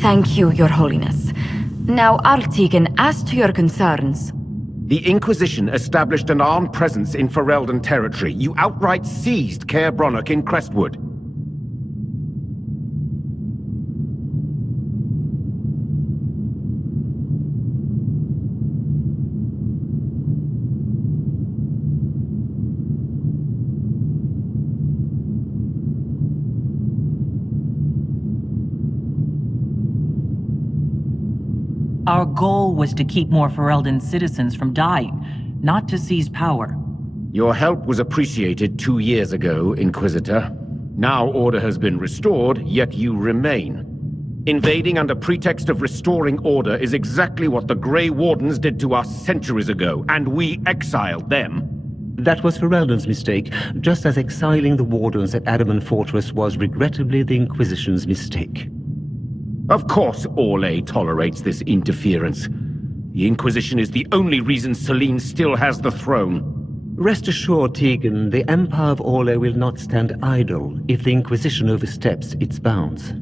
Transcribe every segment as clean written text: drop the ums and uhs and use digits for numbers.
Thank you, Your Holiness. Now, Artigan, as to your concerns. The Inquisition established an armed presence in Ferelden territory. You outright seized Caer Bronach in Crestwood. Our goal was to keep more Ferelden citizens from dying, not to seize power. Your help was appreciated 2 years ago, Inquisitor. Now order has been restored, yet you remain. Invading under pretext of restoring order is exactly what the Grey Wardens did to us centuries ago, and we exiled them. That was Ferelden's mistake, just as exiling the Wardens at Adamant Fortress was regrettably the Inquisition's mistake. Of course Orlais tolerates this interference. The Inquisition is the only reason Selene still has the throne. Rest assured, Tegan, the Empire of Orlais will not stand idle if the Inquisition oversteps its bounds.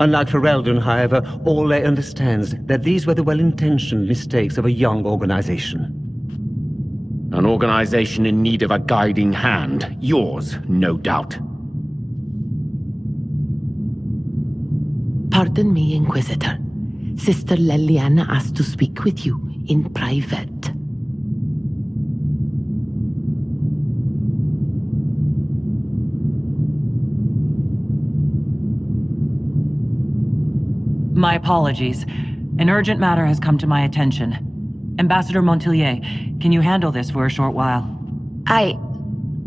Unlike Ferelden, however, Orlais understands that these were the well-intentioned mistakes of a young organization. An organization in need of a guiding hand. Yours, no doubt. Pardon me, Inquisitor. Sister Leliana asked to speak with you in private. My apologies. An urgent matter has come to my attention. Ambassador Montelier, can you handle this for a short while?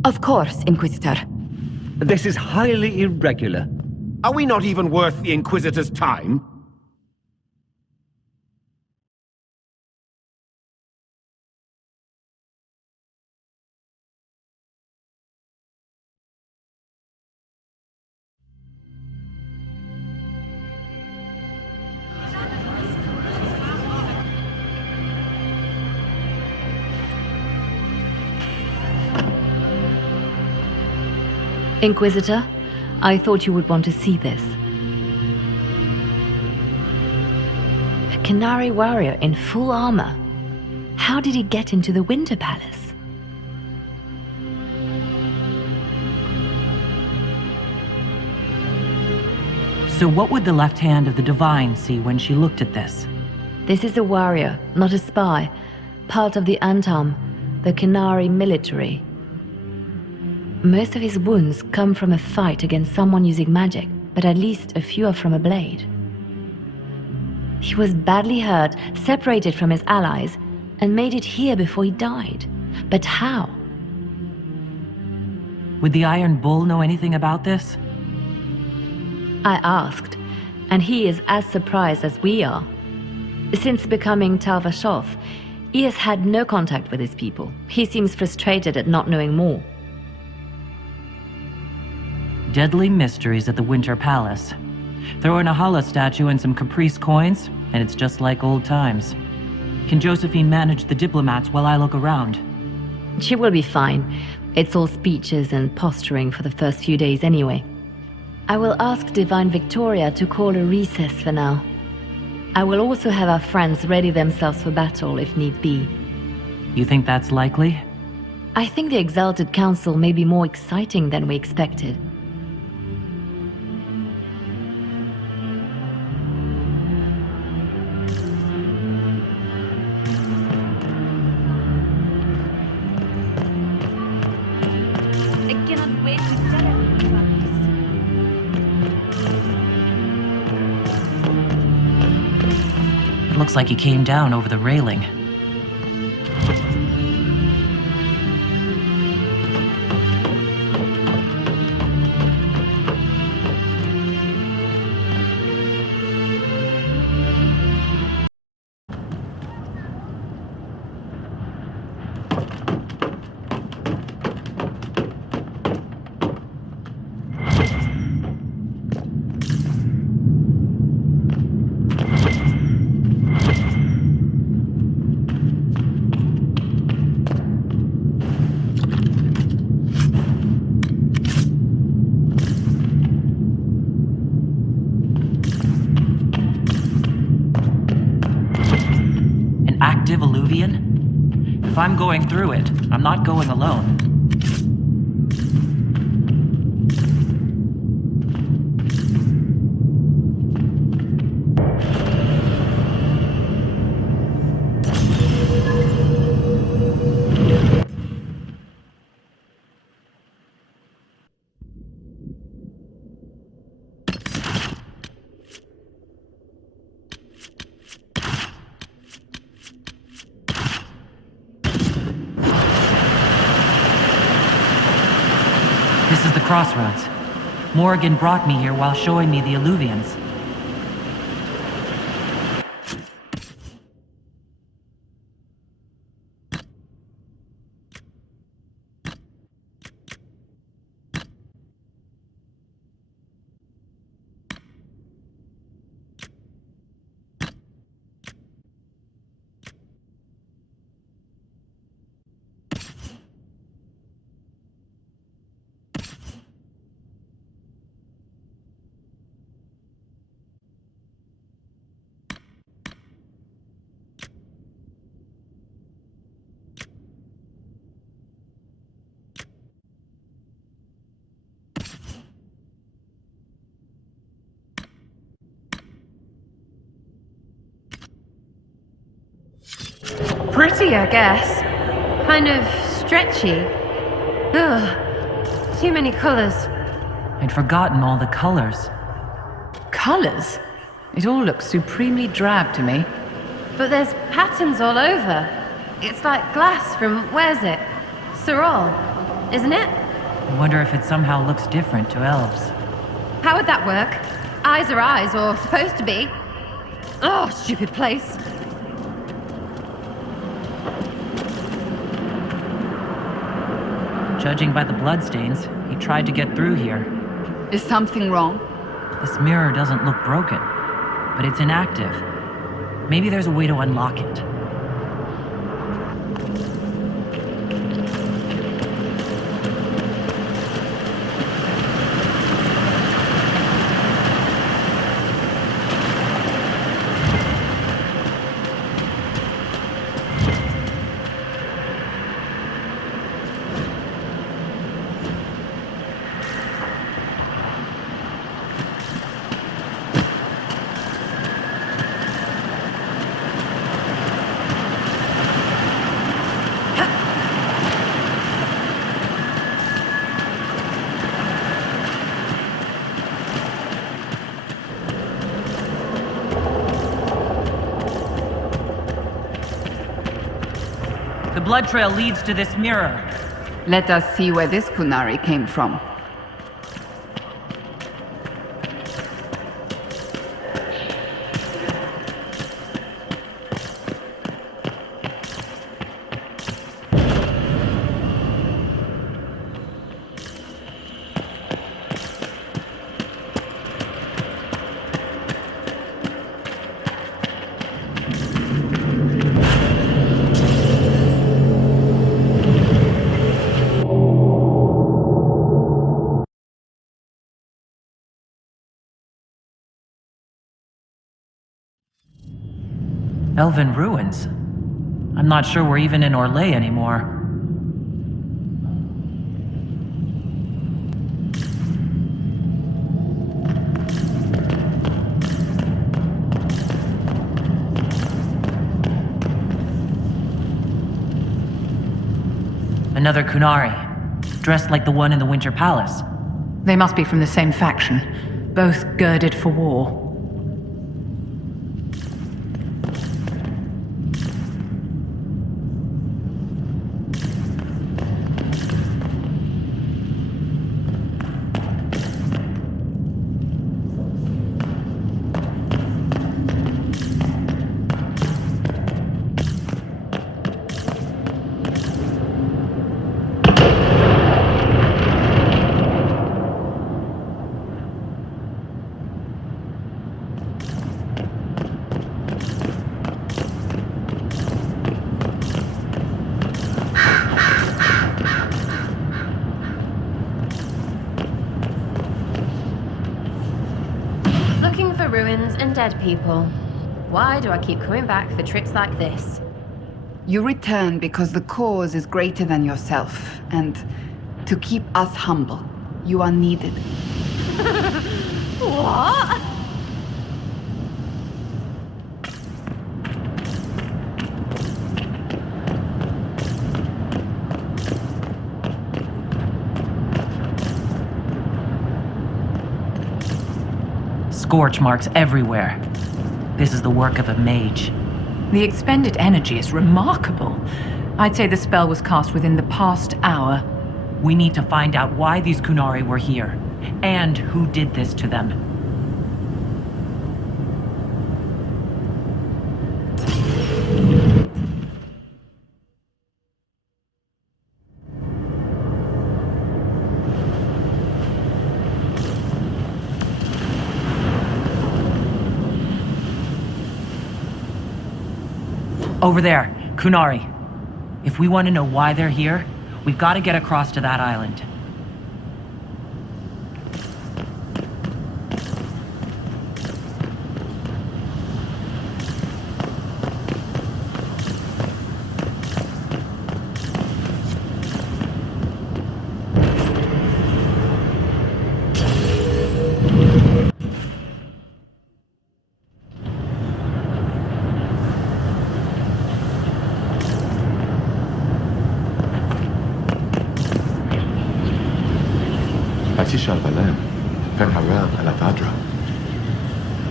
Of course, Inquisitor. This is highly irregular. Are we not even worth the Inquisitor's time? Inquisitor, I thought you would want to see this. A Qunari warrior in full armor. How did he get into the Winter Palace? So what would the left hand of the Divine see when she looked at this? This is a warrior, not a spy. Part of the Antam, the Qunari military. Most of his wounds come from a fight against someone using magic, but at least a few are from a blade. He was badly hurt, separated from his allies, and made it here before he died. But how? Would the Iron Bull know anything about this? I asked, and he is as surprised as we are. Since becoming Tal-Vashoth, he has had no contact with his people. He seems frustrated at not knowing more. Deadly mysteries at the Winter Palace. Throw in a Hala statue and some Caprice coins, and it's just like old times. Can Josephine manage the diplomats while I look around? She will be fine. It's all speeches and posturing for the first few days anyway. I will ask Divine Victoria to call a recess for now. I will also have our friends ready themselves for battle if need be. You think that's likely? I think the Exalted Council may be more exciting than we expected. Looks like he came down over the railing. active alluvian? If I'm going through it, I'm not going alone. This is the crossroads. Morrigan brought me here while showing me the alluvians. Pretty, I guess. Kind of stretchy. Ugh. Too many colors. I'd forgotten all the colors. Colors? It all looks supremely drab to me. But there's patterns all over. It's like glass from, where's it? Sorol, isn't it? I wonder if it somehow looks different to elves. How would that work? Eyes are eyes, or supposed to be. Oh, stupid place. Judging by the bloodstains, he tried to get through here. Is something wrong? This mirror doesn't look broken, but it's inactive. Maybe there's a way to unlock it. The blood trail leads to this mirror. Let us see where this Qunari came from. Elven ruins. I'm not sure we're even in Orlais anymore. Another Qunari, dressed like the one in the Winter Palace. They must be from the same faction, both girded for war. Ruins and dead people. Why do I keep coming back for trips like this? You return because the cause is greater than yourself, and to keep us humble, you are needed. What? Scorch marks everywhere. This is the work of a mage. The expended energy is remarkable. I'd say the spell was cast within the past hour. We need to find out why these Qunari were here, and who did this to them. Over there, Qunari. If we want to know why they're here, we've got to get across to that island.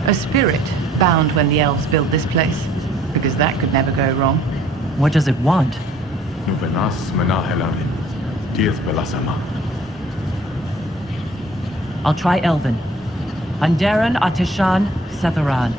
A spirit bound when the elves built this place, because that could never go wrong. What does it want? I'll try Elven. Andaran Atishan Setharan.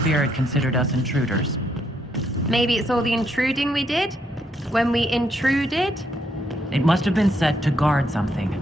Spirit considered us intruders. Maybe it's all the intruding we did? When we intruded? It must have been set to guard something.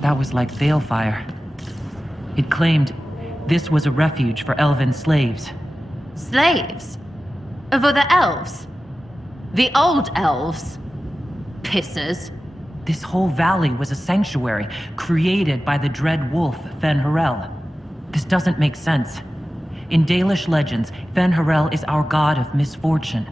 That was like balefire. It claimed this was a refuge for elven slaves. Slaves? Of other elves? The old elves? Pissers. This whole valley was a sanctuary created by the dread wolf Fen-Harel. This doesn't make sense. In Dalish legends, Fen-Harel is our god of misfortune.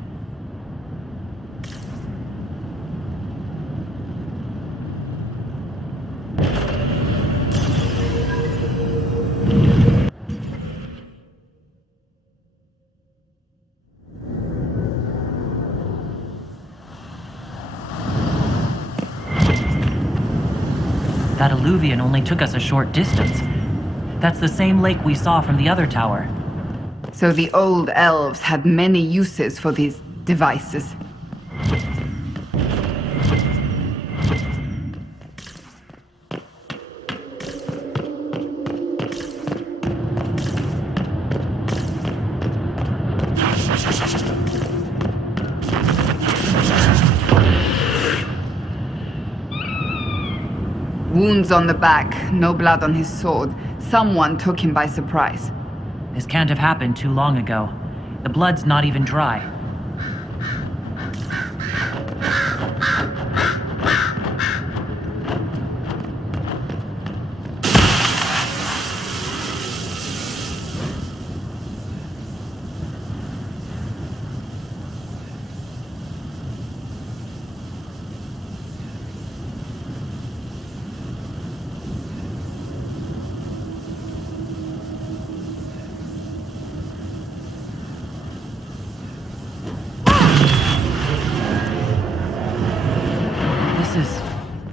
That alluvion only took us a short distance. That's the same lake we saw from the other tower. So the old elves had many uses for these devices. Wounds on the back, no blood on his sword. Someone took him by surprise. This can't have happened too long ago. The blood's not even dry.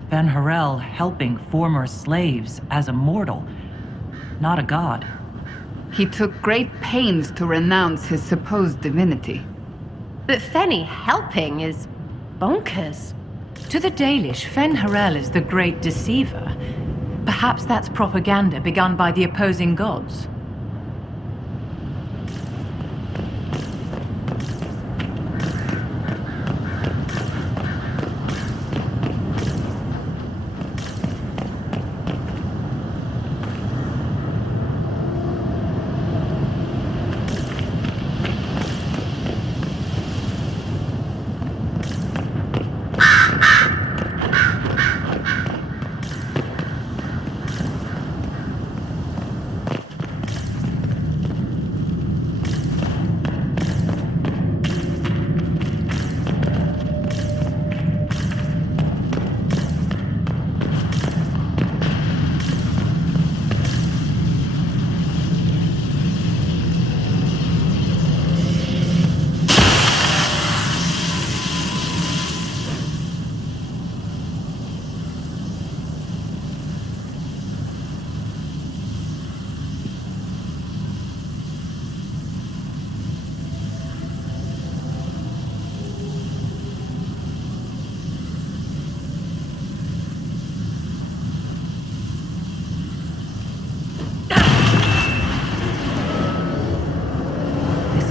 Fen-Harel helping former slaves as a mortal, not a god. He took great pains to renounce his supposed divinity. But Fenny helping is bonkers. To the Dalish, Fen-Harel is the great deceiver. Perhaps that's propaganda begun by the opposing gods.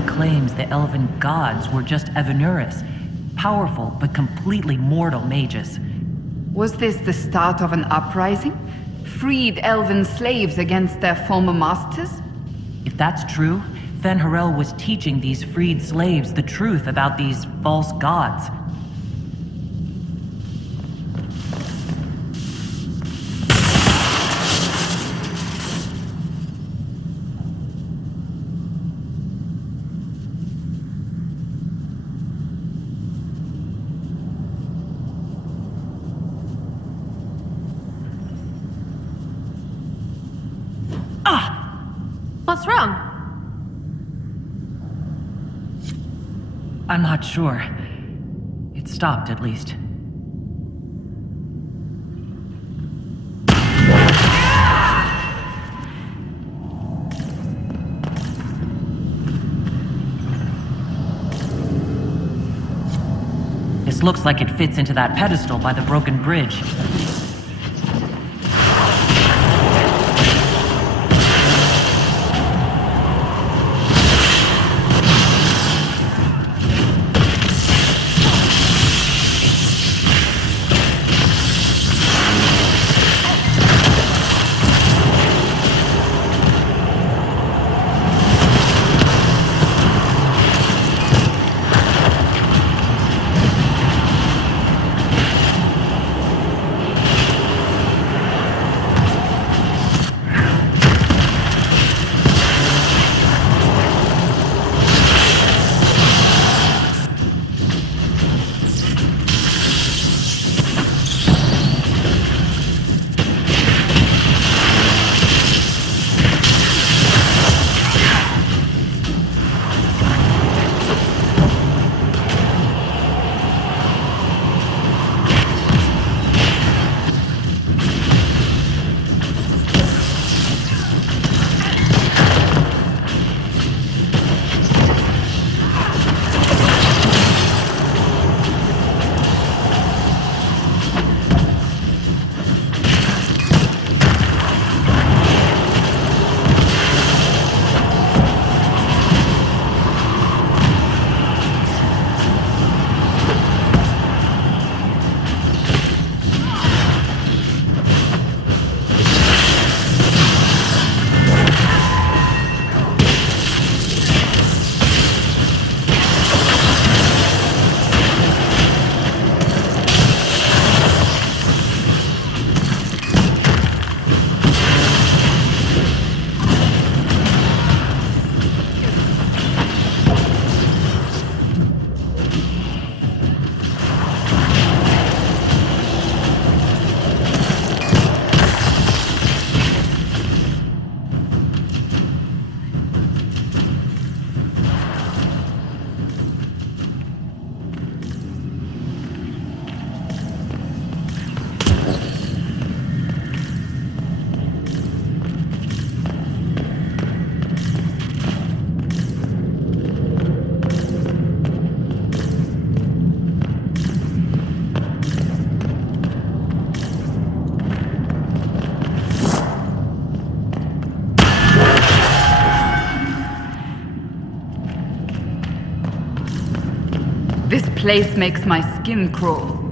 Claims the elven gods were just Evanuris, powerful but completely mortal mages. Was this the start of an uprising? Freed elven slaves against their former masters? If that's true, Fen-Harel was teaching these freed slaves the truth about these false gods. What's wrong? I'm not sure. It stopped, at least. This looks like it fits into that pedestal by the broken bridge. place makes my skin crawl.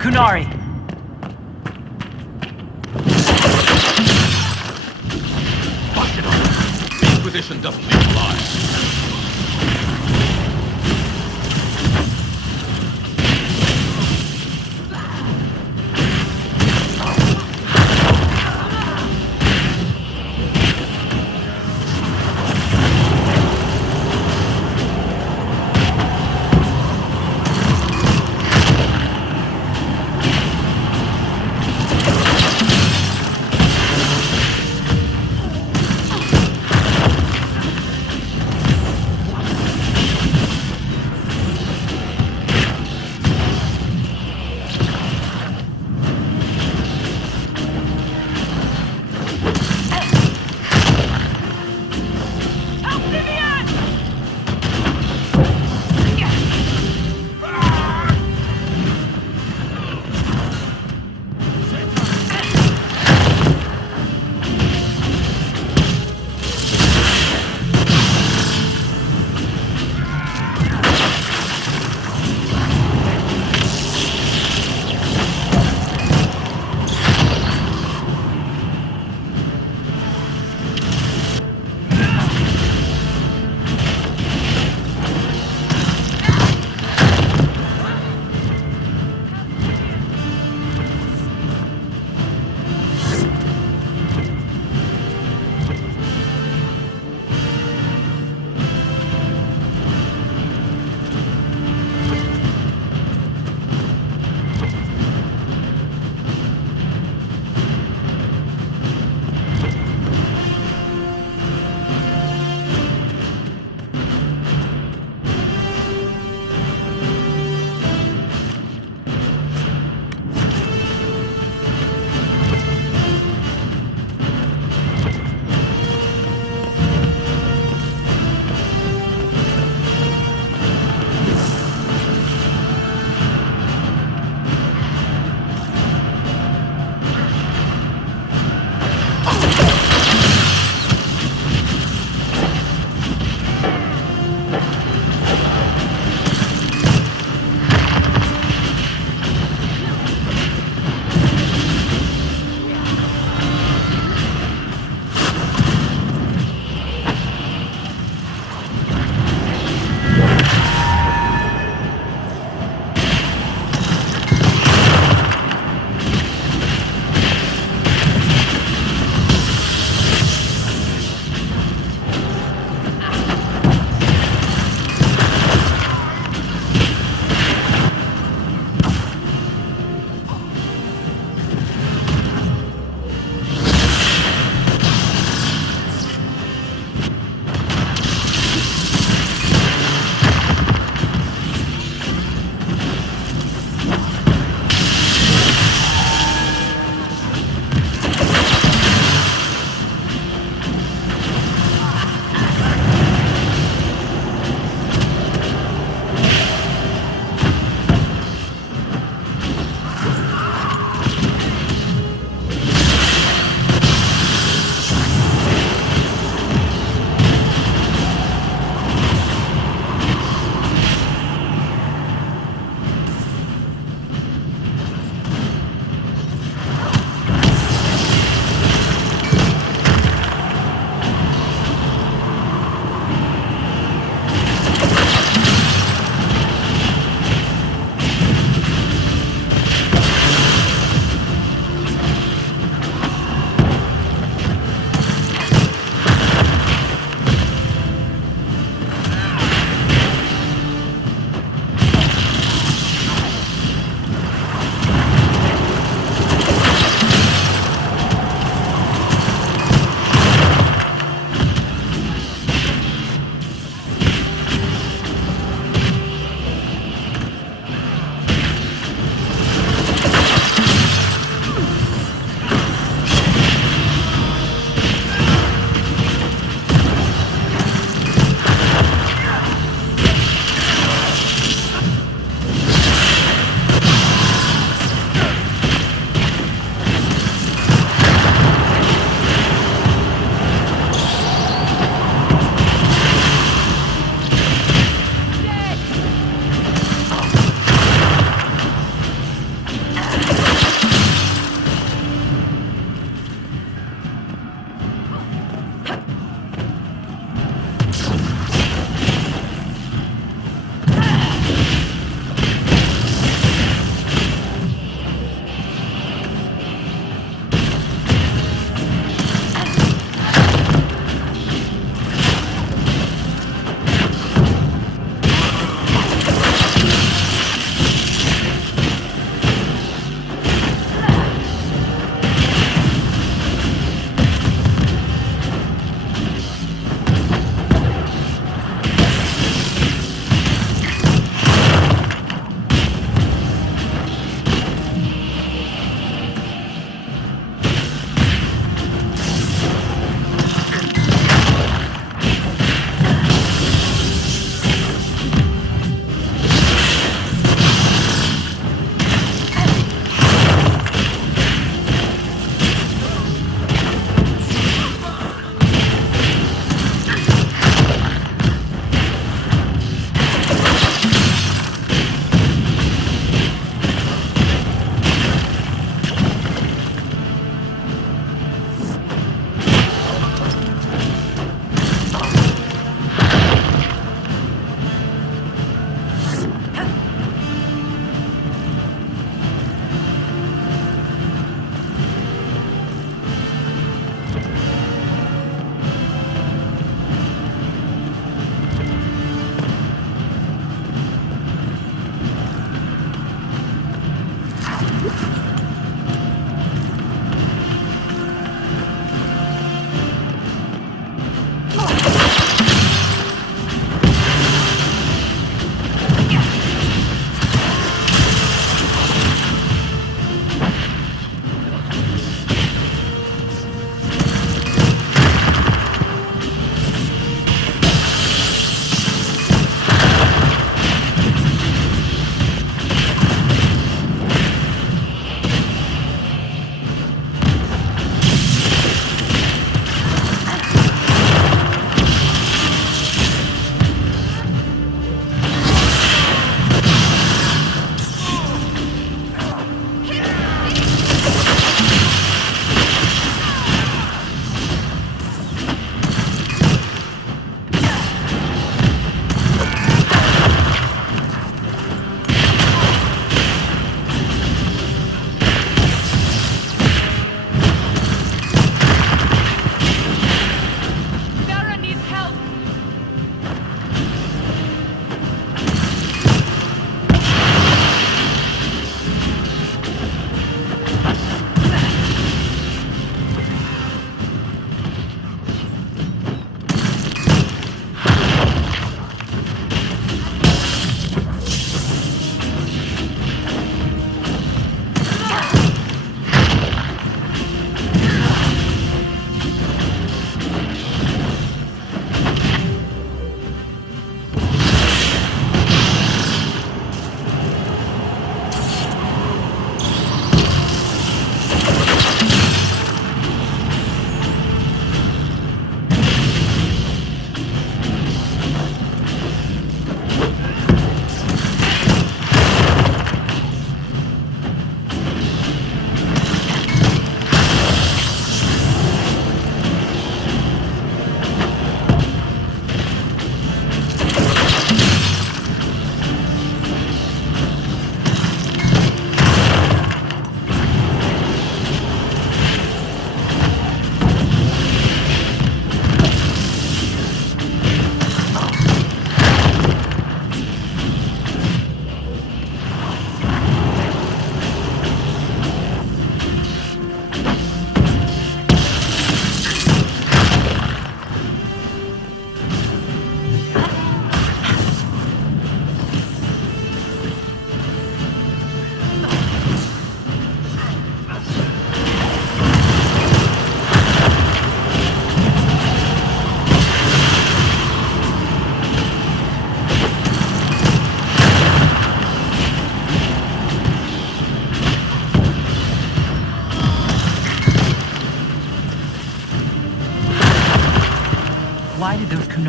Qunari! Fuck it up. The Inquisition doesn't leave alive.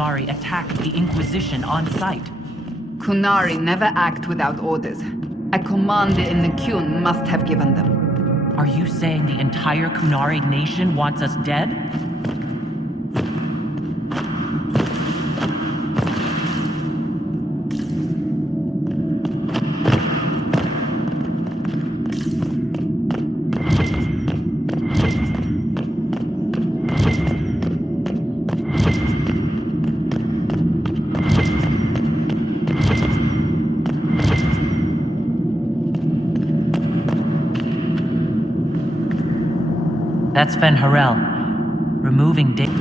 Qunari attacked the Inquisition on sight. Qunari never act without orders. A commander in the Qun must have given them. Are you saying the entire Qunari nation wants us dead? That's Fen Harel, removing data.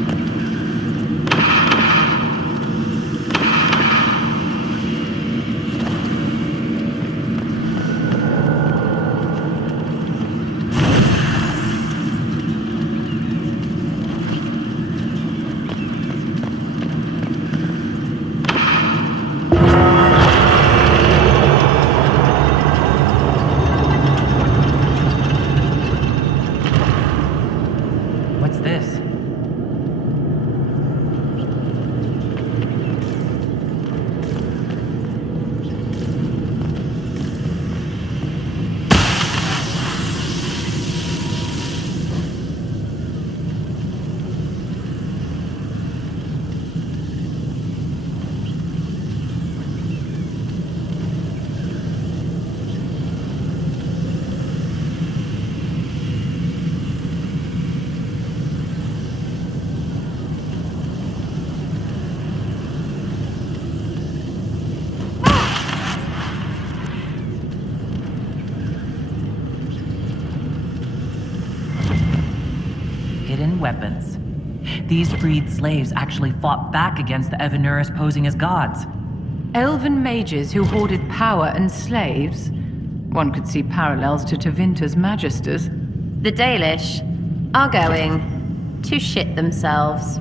What's this? Hidden weapons. These freed slaves actually fought back against the Evanuris posing as gods. Elven mages who hoarded power and slaves? One could see parallels to Tevinter's magisters. The Dalish are going to shit themselves.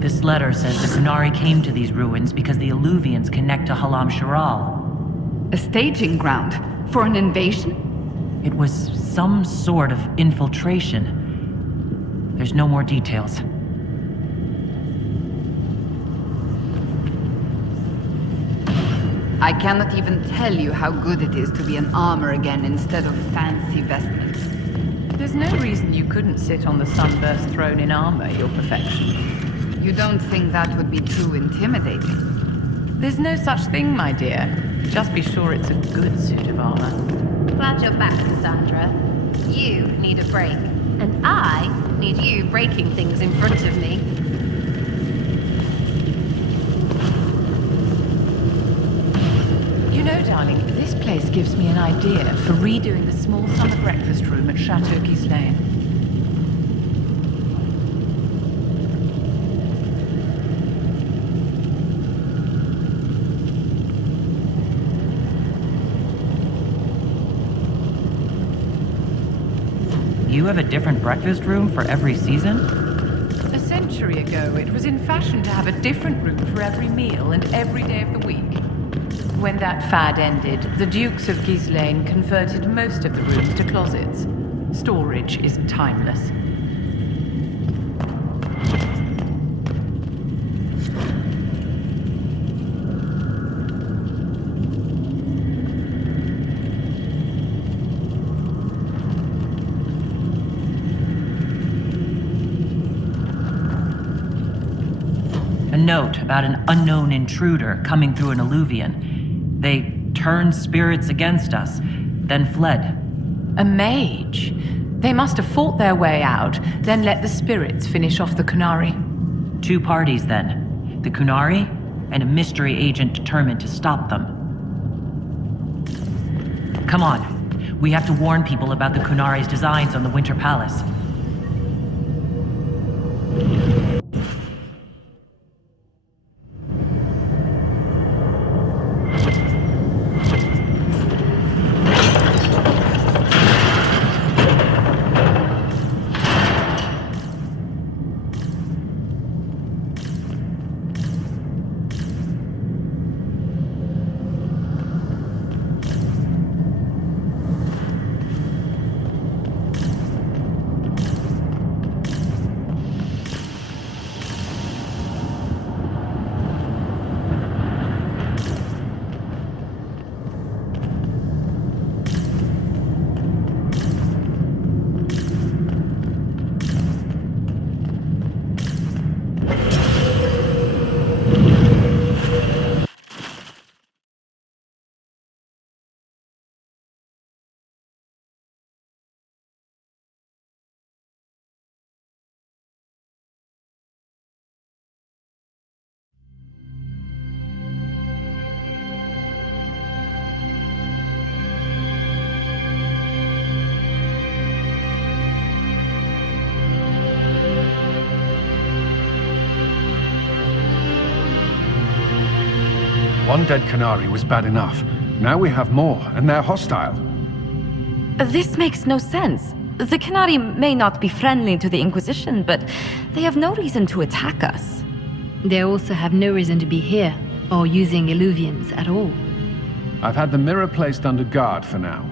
This letter says the Qunari came to these ruins because the Alluvians connect to Halam Shiral. A staging ground for an invasion? It was some sort of infiltration. There's no more details. I cannot even tell you how good it is to be in armor again instead of fancy vestments. There's no reason you couldn't sit on the Sunburst throne in armor, Your Perfection. You don't think that would be too intimidating? There's no such thing, my dear. Just be sure it's a good suit of armor. Glad you're back, Cassandra. You need a break, and I need you breaking things in front of me. You know, darling, this place gives me an idea for redoing the small summer breakfast room at Chateau Ghislaine. You have a different breakfast room for every season? A century ago, it was in fashion to have a different room for every meal and every day of the week. When that fad ended, the Dukes of Ghislaine converted most of the rooms to closets. Storage is timeless. A note about an unknown intruder coming through an alluvian. They turned spirits against us, then fled. A mage? They must have fought their way out, then let the spirits finish off the Qunari. Two parties then. The Qunari and a mystery agent determined to stop them. Come on. We have to warn people about the Qunari's designs on the Winter Palace. One dead Qunari was bad enough. Now we have more, and they're hostile. This makes no sense. The Qunari may not be friendly to the Inquisition, but they have no reason to attack us. They also have no reason to be here, or using Illuvians at all. I've had the mirror placed under guard for now.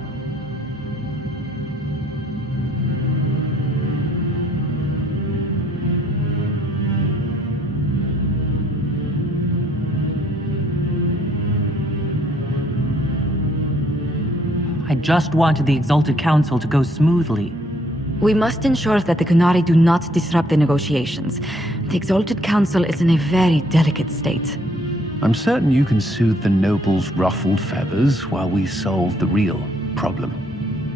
I just wanted the Exalted Council to go smoothly. We must ensure that the Qunari do not disrupt the negotiations. The Exalted Council is in a very delicate state. I'm certain you can soothe the nobles' ruffled feathers while we solve the real problem.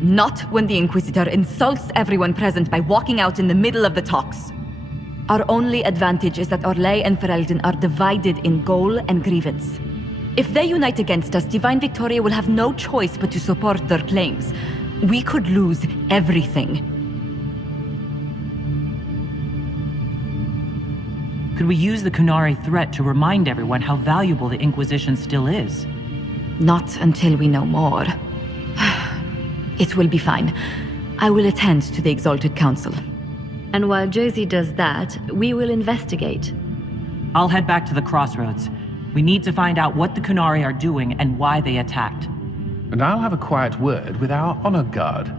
Not when the Inquisitor insults everyone present by walking out in the middle of the talks. Our only advantage is that Orlais and Ferelden are divided in goal and grievance. If they unite against us, Divine Victoria will have no choice but to support their claims. We could lose everything. Could we use the Qunari threat to remind everyone how valuable the Inquisition still is? Not until we know more. It will be fine. I will attend to the Exalted Council. And while Josie does that, we will investigate. I'll head back to the crossroads. We need to find out what the Qunari are doing and why they attacked. And I'll have a quiet word with our honor guard.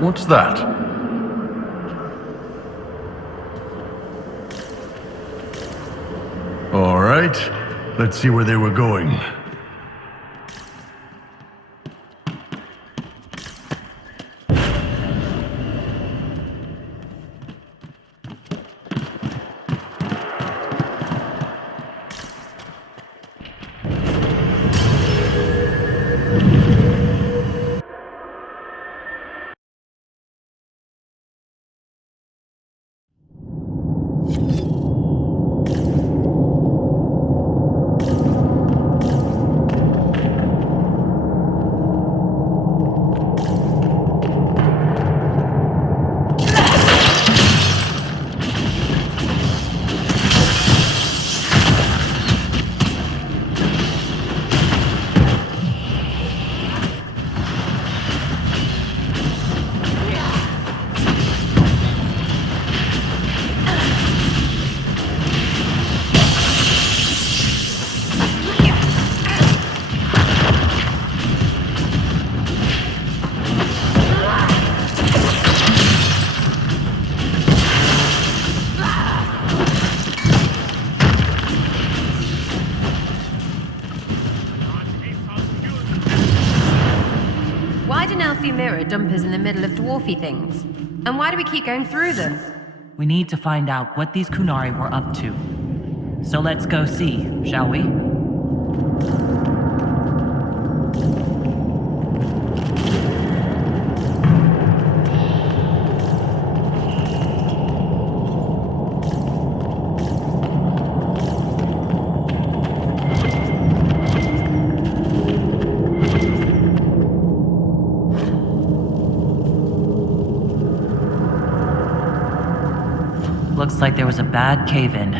What's that? All right, let's see where they were going. Mirror dump us in the middle of dwarfy things? And why do we keep going through them? We need to find out what these Qunari were up to. So let's go see, shall we? Looks like there was a bad cave-in.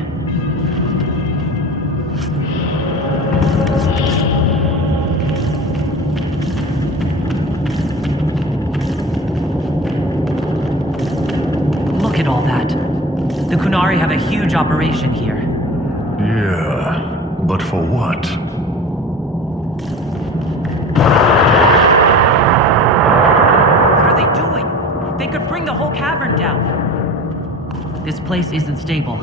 Look at all that. The Qunari have a huge operation here. Yeah, but for what? What are they doing? They could bring the whole cavern down. This place isn't stable.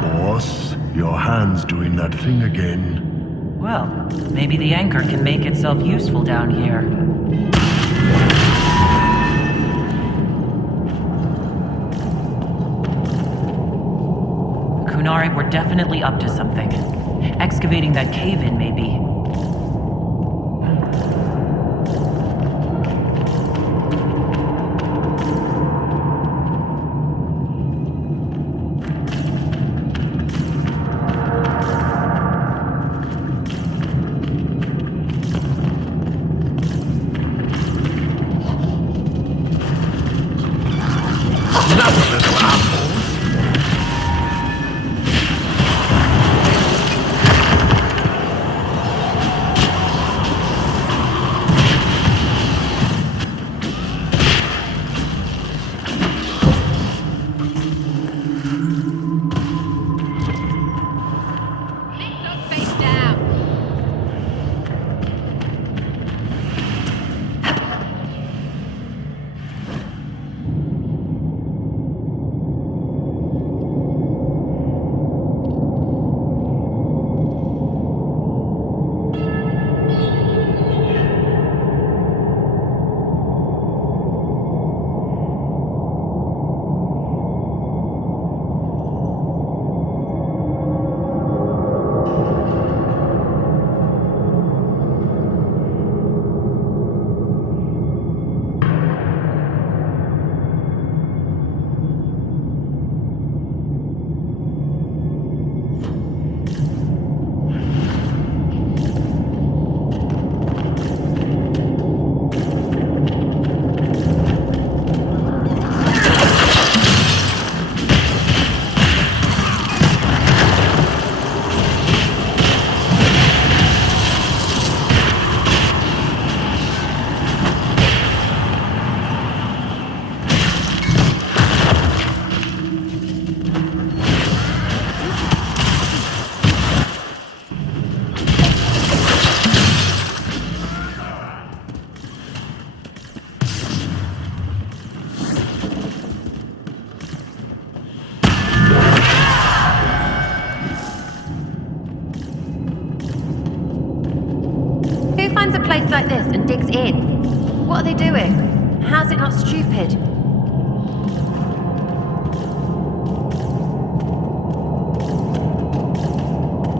Boss, your hand's doing that thing again. Well, maybe the anchor can make itself useful down here. Qunari were definitely up to something. Excavating that cave-in, maybe. Like this and digs in. What are they doing? How's it not stupid?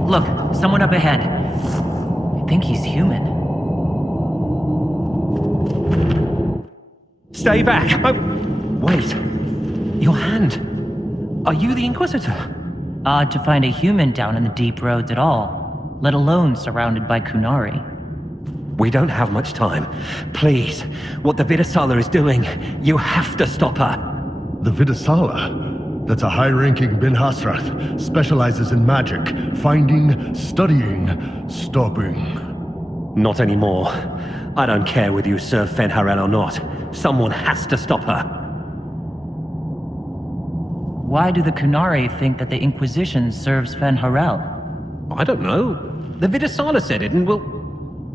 Look, someone up ahead. I think he's human. Stay back! Oh, wait. Your hand. Are you the Inquisitor? Odd to find a human down in the deep roads at all, let alone surrounded by Qunari. We don't have much time. Please, what the Vidasala is doing, you have to stop her. The Vidasala? That's a high-ranking Bin Hasrath. Specializes in magic. Finding, studying, stopping. Not anymore. I don't care whether you serve Fenharel or not. Someone has to stop her. Why do the Qunari think that the Inquisition serves Fenharel? I don't know. The Vidasala said it, and well...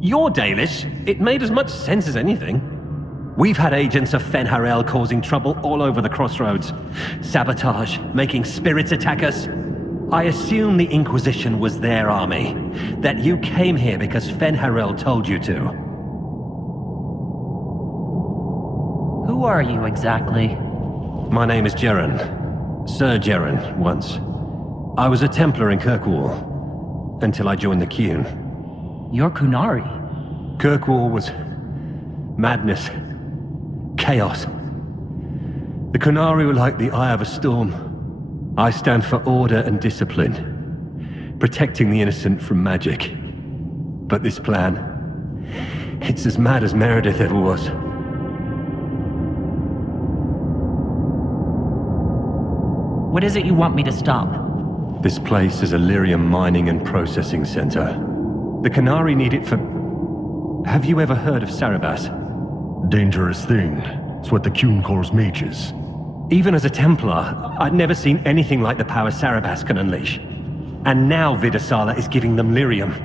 You're Dalish. It made as much sense as anything. We've had agents of Fenharel causing trouble all over the crossroads. Sabotage, making spirits attack us. I assume the Inquisition was their army. That you came here because Fenharel told you to. Who are you exactly? My name is Jeren. Sir Jeren, once. I was a Templar in Kirkwall. Until I joined the Qun. You're Qunari. Kirkwall was madness, chaos. The Qunari were like the eye of a storm. I stand for order and discipline, protecting the innocent from magic. But this plan, it's as mad as Meredith ever was. What is it you want me to stop? This place is a lyrium mining and processing center. The Qunari need it for... Have you ever heard of Sarabas? Dangerous thing. It's what the Qun calls mages. Even as a Templar, I'd never seen anything like the power Sarabas can unleash. And now Vidasala is giving them lyrium.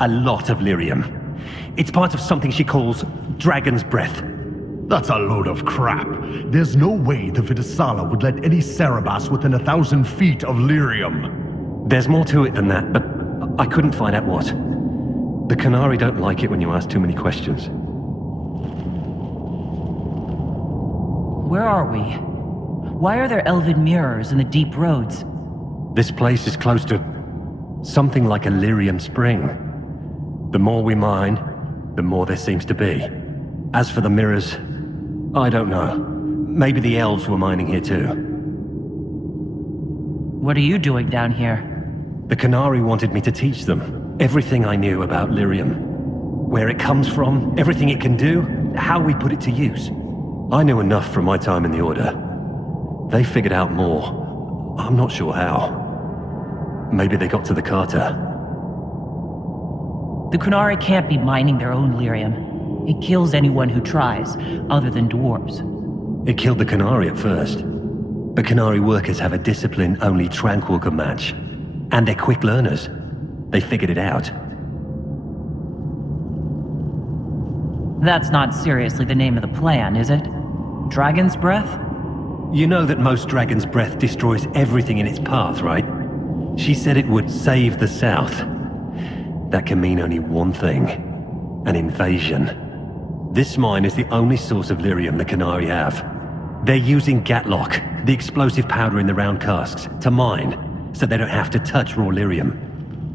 A lot of lyrium. It's part of something she calls Dragon's Breath. That's a load of crap. There's no way the Vidasala would let any Sarabas within 1,000 feet of lyrium. There's more to it than that, but I couldn't find out what. The Qunari don't like it when you ask too many questions. Where are we? Why are there elven mirrors in the deep roads? This place is close to something like a lyrium spring. The more we mine, the more there seems to be. As for the mirrors, I don't know. Maybe the elves were mining here too. What are you doing down here? The Qunari wanted me to teach them everything I knew about lyrium. Where it comes from, everything it can do, how we put it to use. I knew enough from my time in the Order. They figured out more. I'm not sure how. Maybe they got to the Carter. The Qunari can't be mining their own lyrium. It kills anyone who tries, other than dwarves. It killed the Qunari at first. But Qunari workers have a discipline only Tranquil can match. And they're quick learners. They figured it out. That's not seriously the name of the plan, is it? Dragon's Breath? You know that most Dragon's Breath destroys everything in its path, right? She said it would save the South. That can mean only one thing. An invasion. This mine is the only source of lyrium the Qunari have. They're using Gatlock, the explosive powder in the round casks, to mine, so they don't have to touch raw lyrium.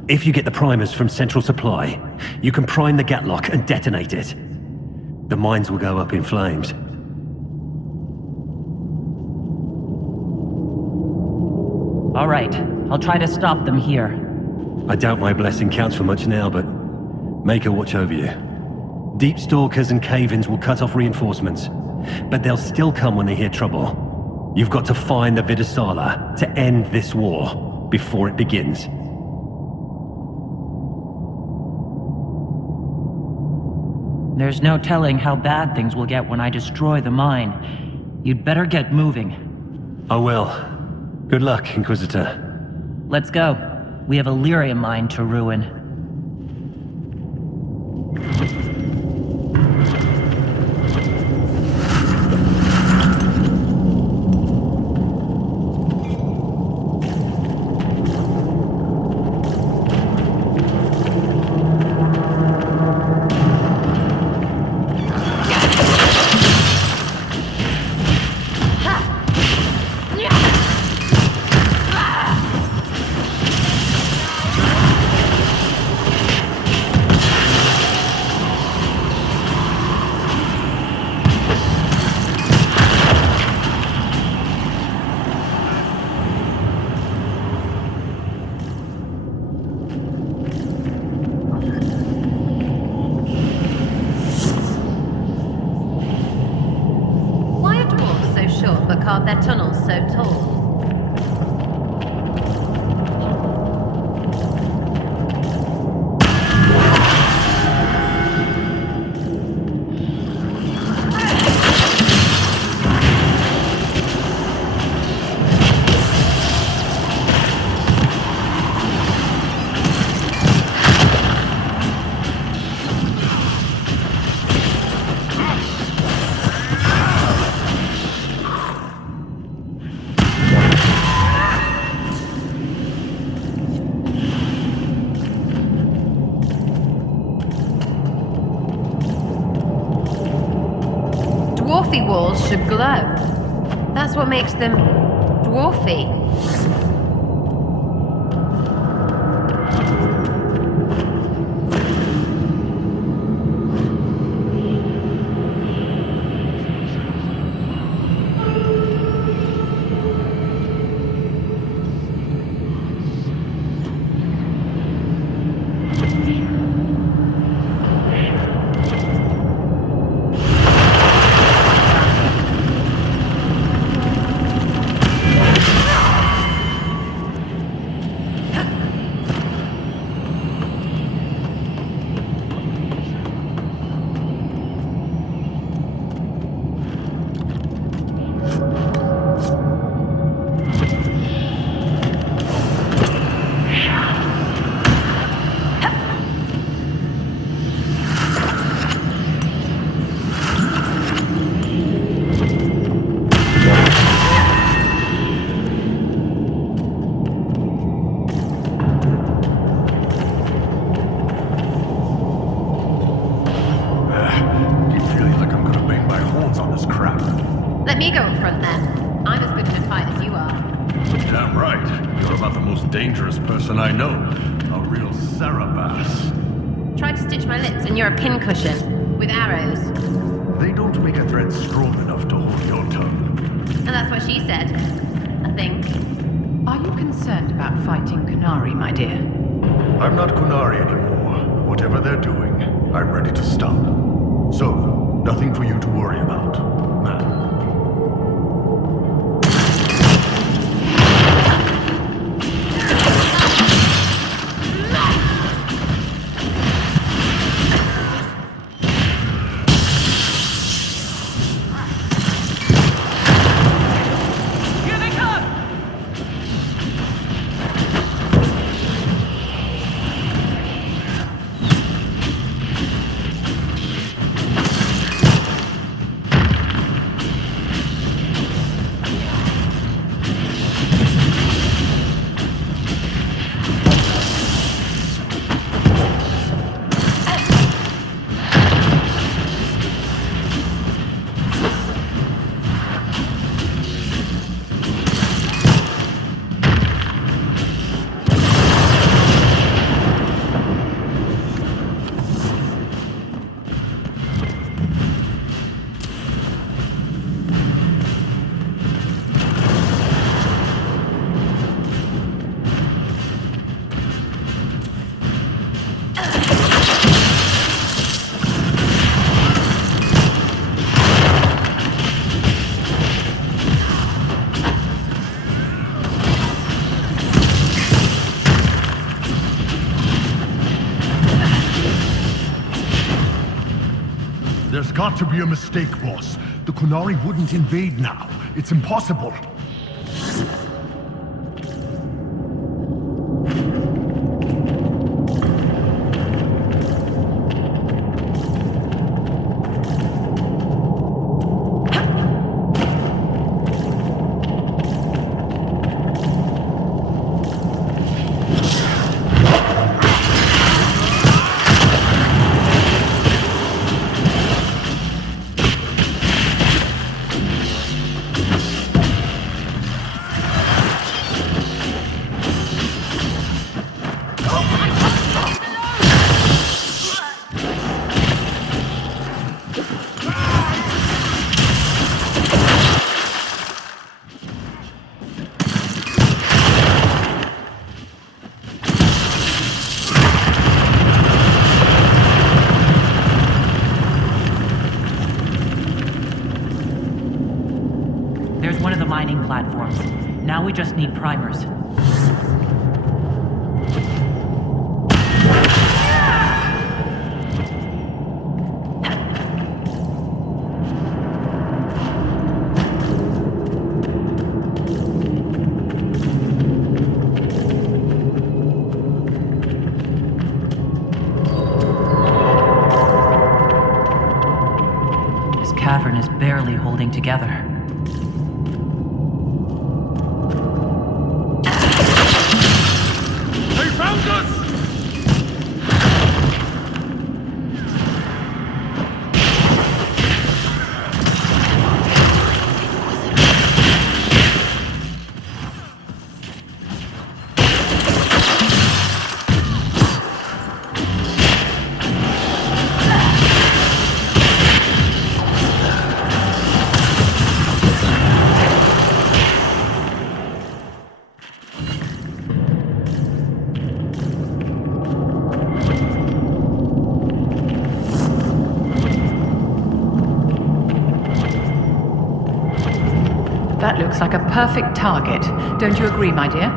If you get the primers from Central Supply, you can prime the Gatlock and detonate it. The mines will go up in flames. All right, I'll try to stop them here. I doubt my blessing counts for much now, but make her watch over you. Deep stalkers and cave-ins will cut off reinforcements, but they'll still come when they hear trouble. You've got to find the Vidasala to end this war before it begins. There's no telling how bad things will get when I destroy the mine. You'd better get moving. I will. Good luck, Inquisitor. Let's go. We have a lyrium mine to ruin. Their tunnels so tall. Dwarfy walls should glow. That's what makes them dwarfy. Let me go up front then. I'm as good in a fight as you are. Damn right. You're a about the most dangerous person I know. A real Sarabass. Tried to stitch my lips and you're a pincushion. With arrows. They don't make a thread strong enough to hold your tongue. And that's what she said. I think. Are you concerned about fighting Qunari, my dear? I'm not Qunari anymore. Whatever they're doing, I'm ready to stop. So, nothing for you to worry about, ma'am. There's got to be a mistake, boss. The Qunari wouldn't invade now. It's impossible. Platforms. Now we just need primers. This cavern is barely holding together. That looks like a perfect target. Don't you agree, my dear?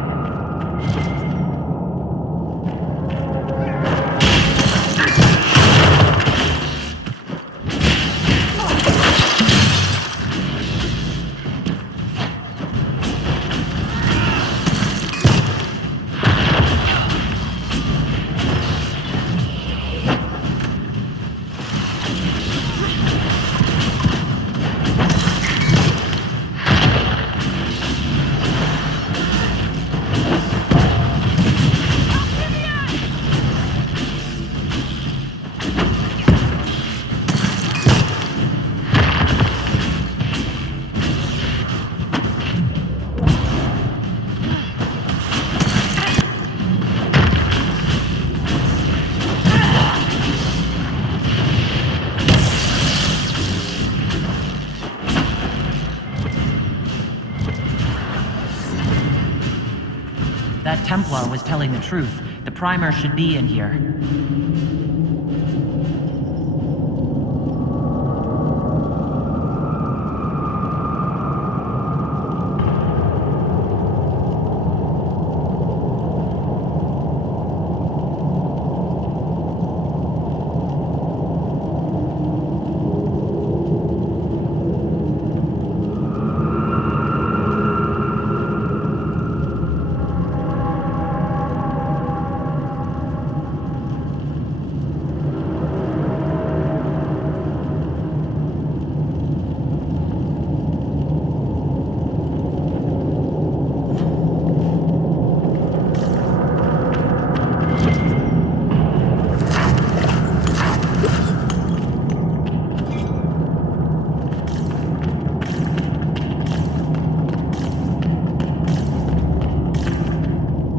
Templar was telling the truth. The primer should be in here.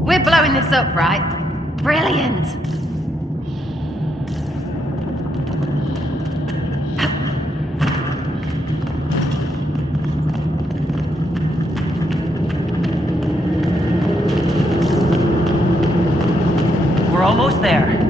We're blowing this up, right? Brilliant! We're almost there.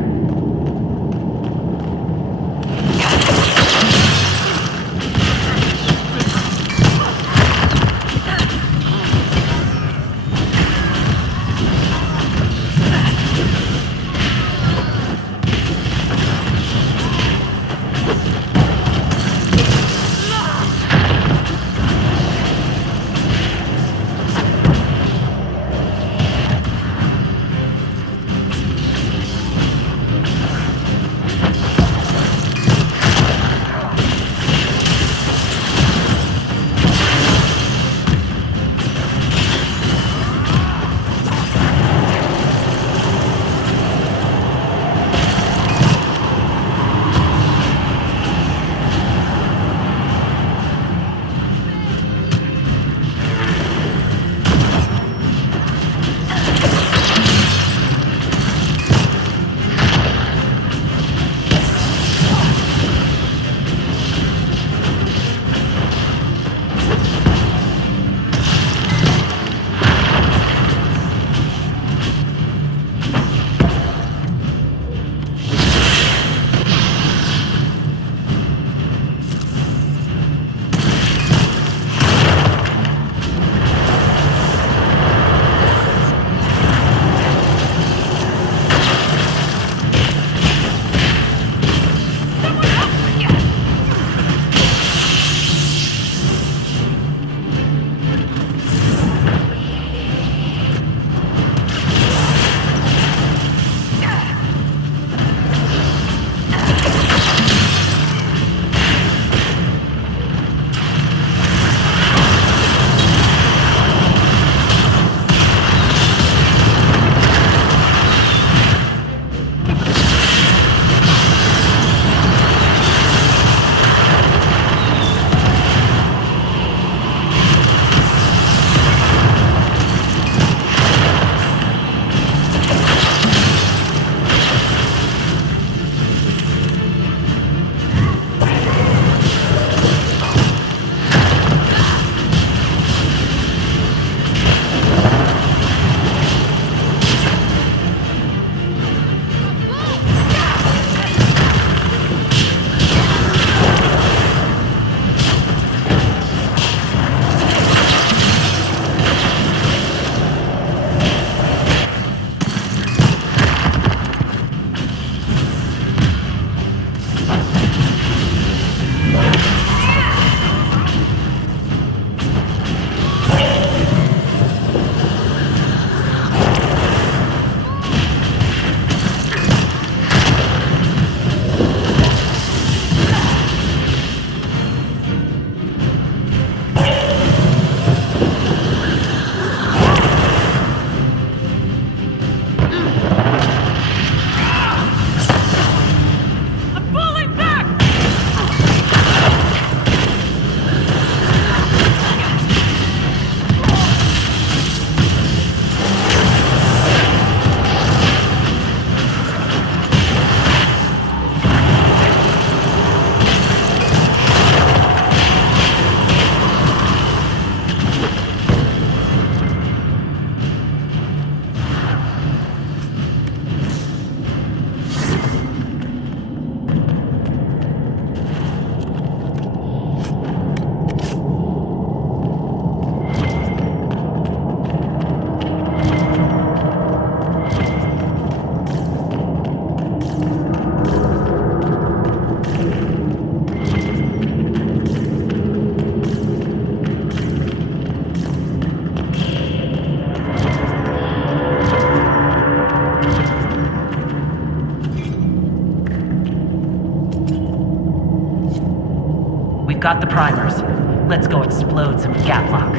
We've got the primers. Let's go explode some Gatlock.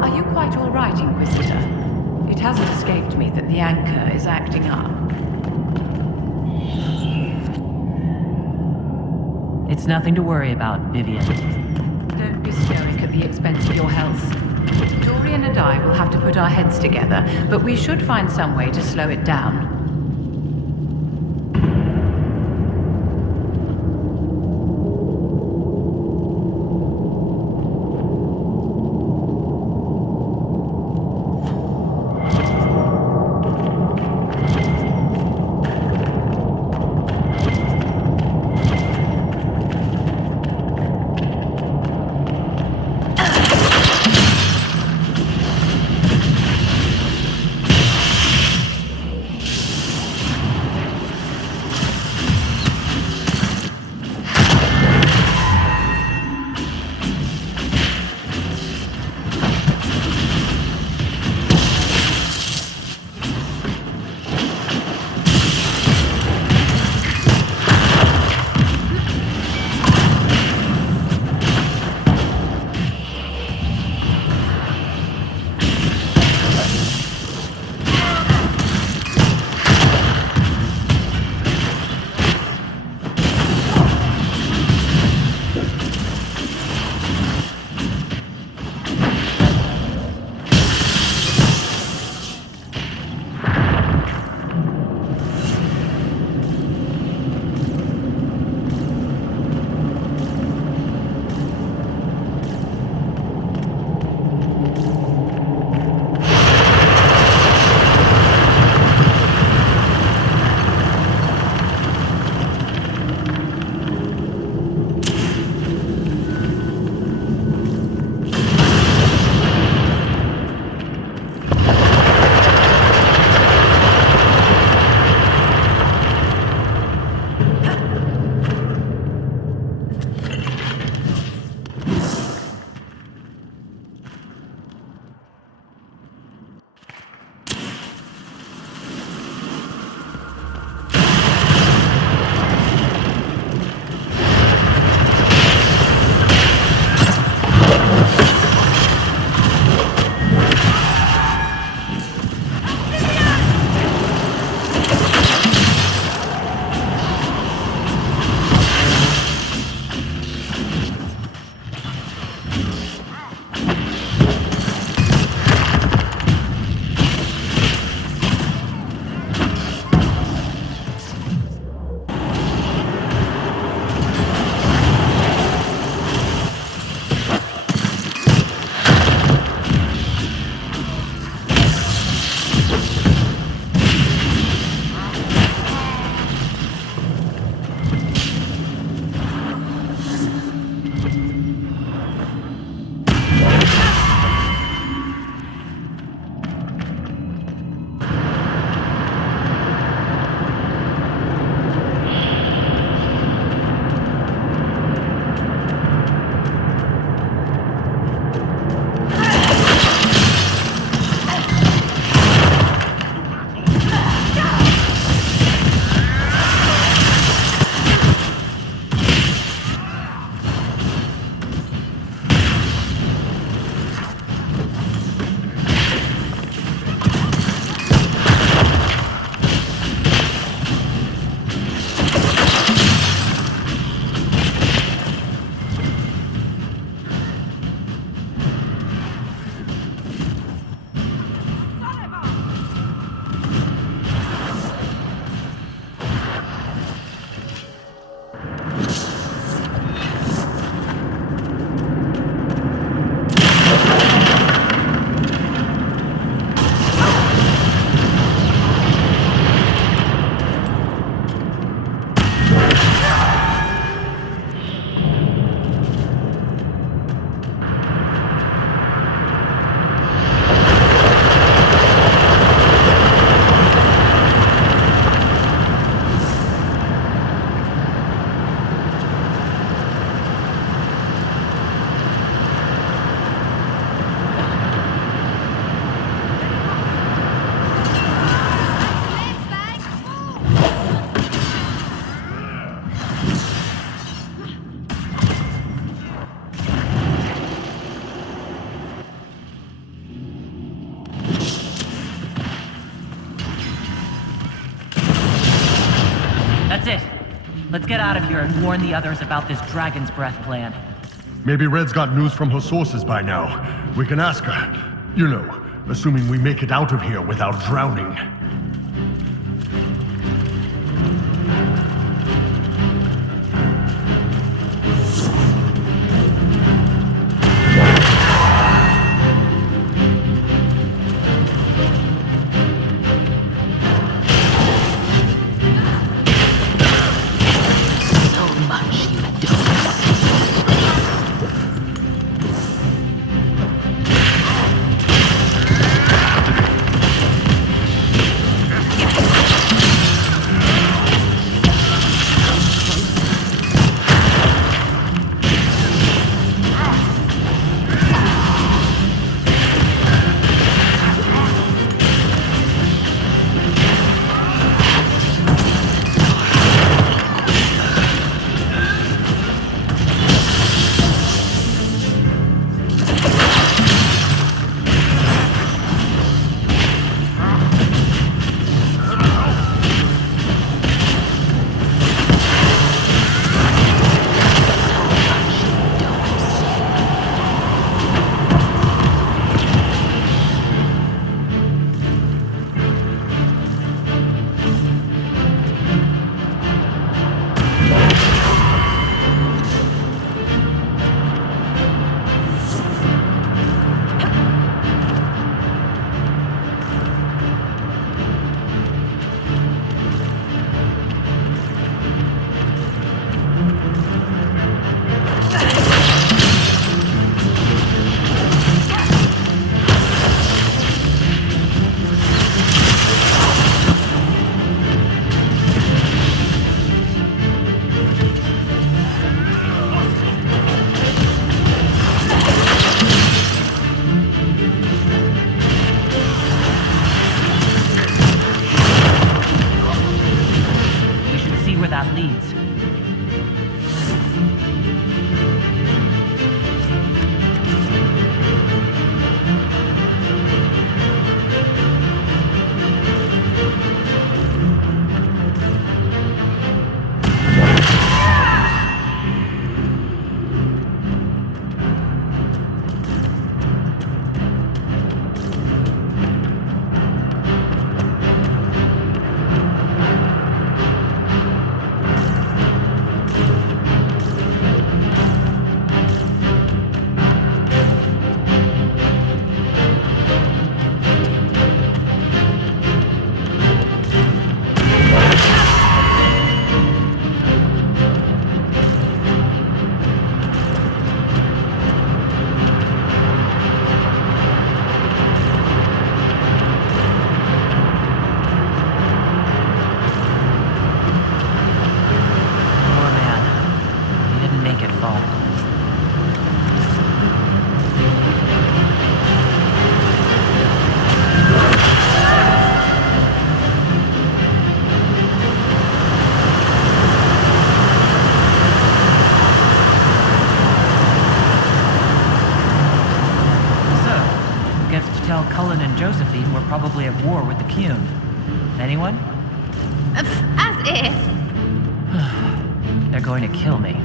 Are you quite all right, Inquisitor? It hasn't escaped me that the anchor is acting up. It's nothing to worry about, Vivian. Don't be stoic at the expense of your health. Dorian and I will have to put our heads together, but we should find some way to slow it down. That's it. Let's get out of here and warn the others about this Dragon's Breath plan. Maybe Red's got news from her sources by now. We can ask her. You know, assuming we make it out of here without drowning. Josephine were probably at war with the Qun. Anyone? As if. They're going to kill me.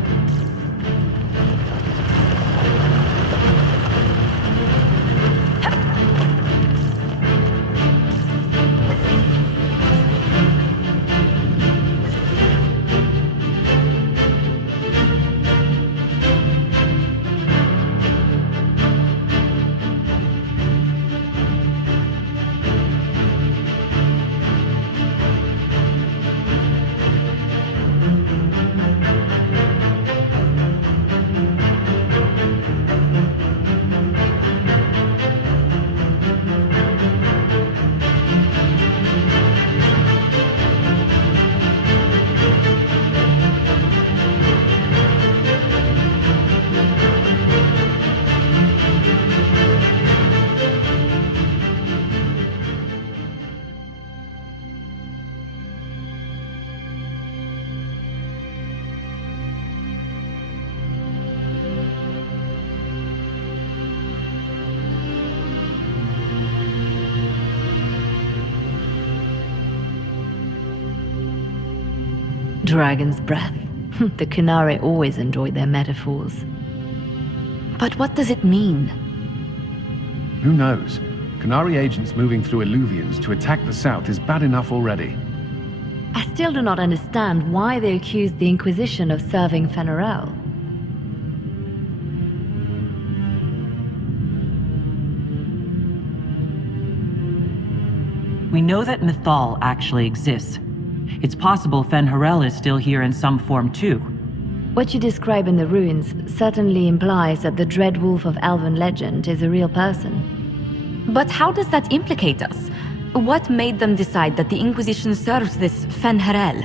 Dragon's breath. The Qunari always enjoyed their metaphors. But what does it mean? Who knows? Qunari agents moving through Illuvians to attack the south is bad enough already. I still do not understand why they accused the Inquisition of serving Fen'Harel. We know that Mythal actually exists. It's possible Fen'Harel is still here in some form too. What you describe in the ruins certainly implies that the Dread Wolf of Elven legend is a real person. But how does that implicate us? What made them decide that the Inquisition serves this Fen'Harel?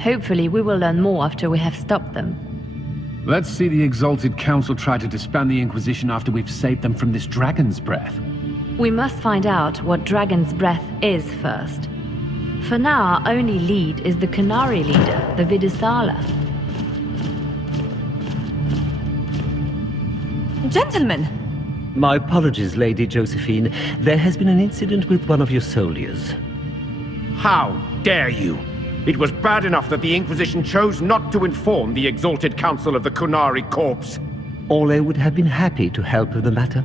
Hopefully we will learn more after we have stopped them. Let's see the Exalted Council try to disband the Inquisition after we've saved them from this dragon's breath. We must find out what Dragon's Breath is first. For now, our only lead is the Qunari leader, the Vidisala. Gentlemen! My apologies, Lady Josephine. There has been an incident with one of your soldiers. How dare you? It was bad enough that the Inquisition chose not to inform the Exalted Council of the Qunari corpse. Ole would have been happy to help with the matter.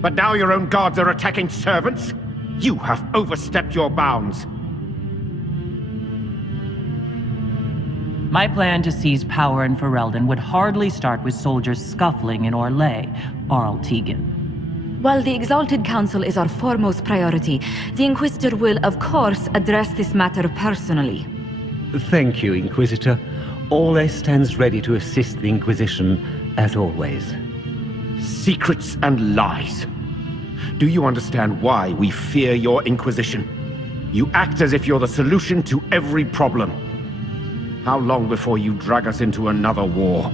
But now your own guards are attacking servants? You have overstepped your bounds. My plan to seize power in Ferelden would hardly start with soldiers scuffling in Orlais or Altegan. While the Exalted Council is our foremost priority, the Inquisitor will, of course, address this matter personally. Thank you, Inquisitor. Ole stands ready to assist the Inquisition, as always. Secrets and lies. Do you understand why we fear your Inquisition? You act as if you're the solution to every problem. How long before you drag us into another war?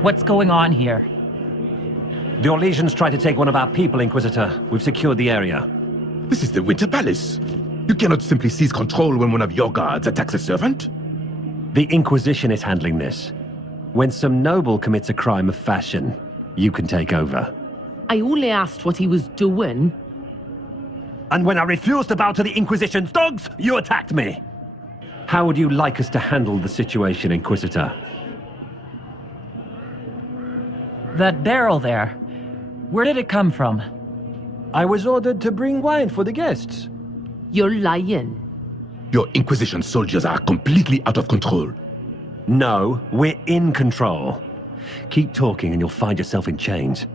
What's going on here? The Orlesians tried to take one of our people, Inquisitor. We've secured the area. This is the Winter Palace. You cannot simply seize control when one of your guards attacks a servant. The Inquisition is handling this. When some noble commits a crime of fashion, you can take over. I only asked what he was doing. And when I refused to bow to the Inquisition's dogs, you attacked me! How would you like us to handle the situation, Inquisitor? That barrel there, where did it come from? I was ordered to bring wine for the guests. You're lying. Your Inquisition soldiers are completely out of control. No, we're in control. Keep talking and you'll find yourself in chains.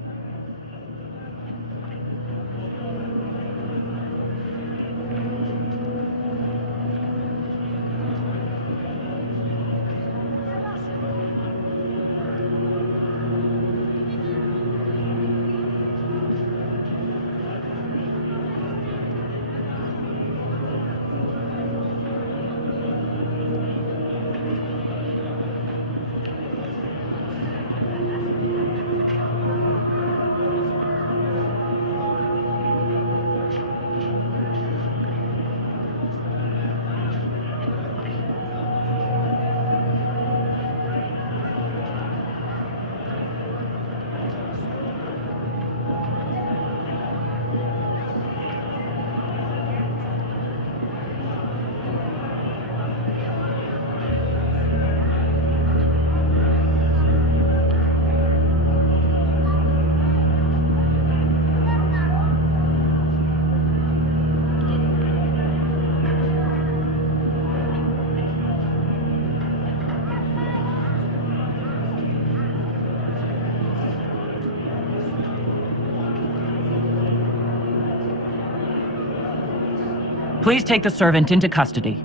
Please take the servant into custody.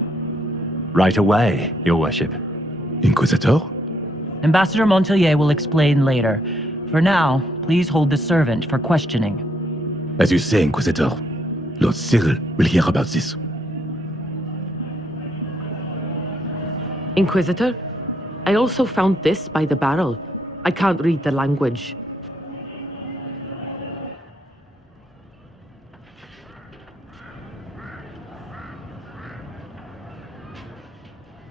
Right away, Your Worship. Inquisitor? Ambassador Montelier will explain later. For now, please hold the servant for questioning. As you say, Inquisitor, Lord Cyril will hear about this. Inquisitor, I also found this by the barrel. I can't read the language.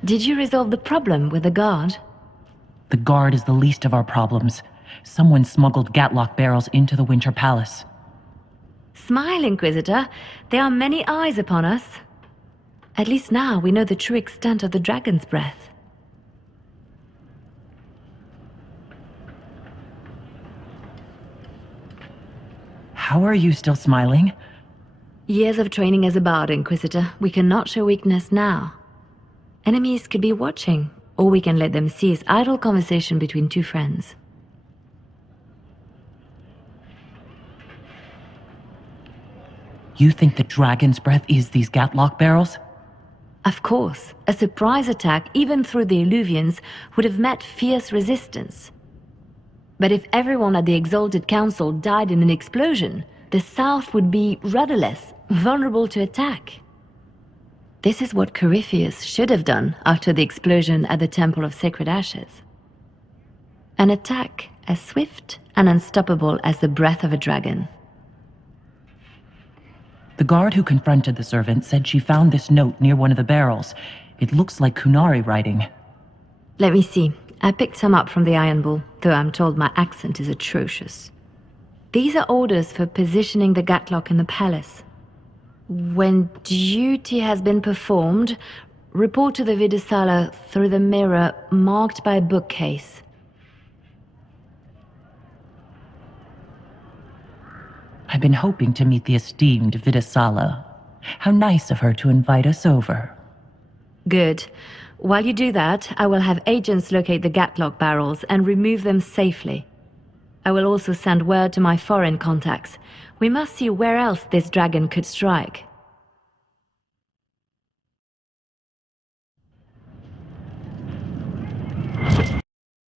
Did you resolve the problem with the guard? The guard is the least of our problems. Someone smuggled Gatlock barrels into the Winter Palace. Smile, Inquisitor. There are many eyes upon us. At least now we know the true extent of the dragon's breath. How are you still smiling? Years of training as a bard, Inquisitor. We cannot show weakness now. Enemies could be watching, or we can let them see as idle conversation between two friends. You think the dragon's breath is these Gatlock barrels? Of course. A surprise attack, even through the Illuvians, would have met fierce resistance. But if everyone at the Exalted Council died in an explosion, the South would be rudderless, vulnerable to attack. This is what Corypheus should have done after the explosion at the Temple of Sacred Ashes. An attack as swift and unstoppable as the breath of a dragon. The guard who confronted the servant said she found this note near one of the barrels. It looks like Qunari writing. Let me see. I picked some up from the Iron Bull, though I'm told my accent is atrocious. These are orders for positioning the Gatlock in the palace. When duty has been performed, report to the Vidisala through the mirror marked by a bookcase. I've been hoping to meet the esteemed Vidisala. How nice of her to invite us over. Good. While you do that, I will have agents locate the Gatlock barrels and remove them safely. I will also send word to my foreign contacts. We must see where else this dragon could strike.